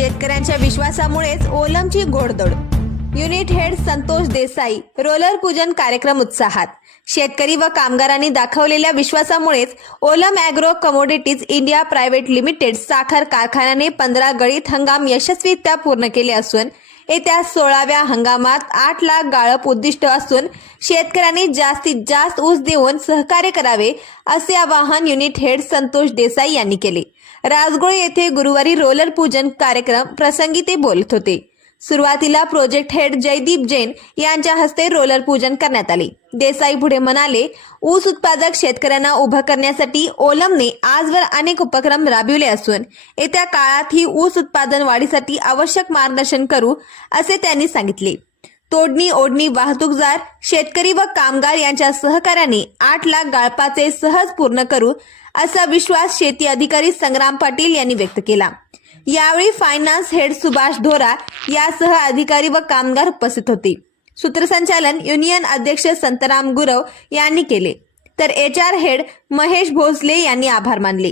शेतकऱ्यांच्या विश्वासामुळेच ओलमची घोडदौड. Unit head Santosh Desai roller पूजन कार्यक्रम उत्साहात. शेतकरी व कामगारांनी दाखवलेल्या विश्वासामुळेच Olam agro commodities India private limited साखर कारखान्याने पंधरा गळीत हंगाम यशस्वीरित्या पूर्ण केले असून येत्या सोळाव्या हंगामात आठ लाख गाळप उद्दिष्ट असून शेतकऱ्यांनी जास्तीत जास्त ऊस देऊन सहकार्य करावे असे आवाहन युनिट हेड संतोष देसाई यांनी केले. राजगुळे येथे गुरुवारी रोलर पूजन कार्यक्रम प्रसंगी ते बोलत होते. सुरुवातीला प्रोजेक्ट हेड जयदीप जैन यांच्या हस्ते रोलर पूजन करण्यात आले. देसाई पुढे म्हणाले ऊस उत्पादक शेतकऱ्यांना उभं करण्यासाठी ओलमने आजवर अनेक उपक्रम राबविले असून येत्या काळात ही ऊस उत्पादन वाढीसाठी आवश्यक मार्गदर्शन करू असे त्यांनी सांगितले. तोडणी ओढणी वाहतूकदार शेतकरी व कामगार यांच्या सहकार्याने आठ लाख गाळपाचे सहज पूर्ण करू असा विश्वास शेती अधिकारी संग्राम पाटील यांनी व्यक्त केला. यावेळी फायनान्स हेड सुभाष धोरा यासह अधिकारी व कामगार उपस्थित होते. सूत्रसंचालन युनियन अध्यक्ष संतराम गुरव यांनी केले. तर H R head Mahesh Bhosale यांनी आभार मानले.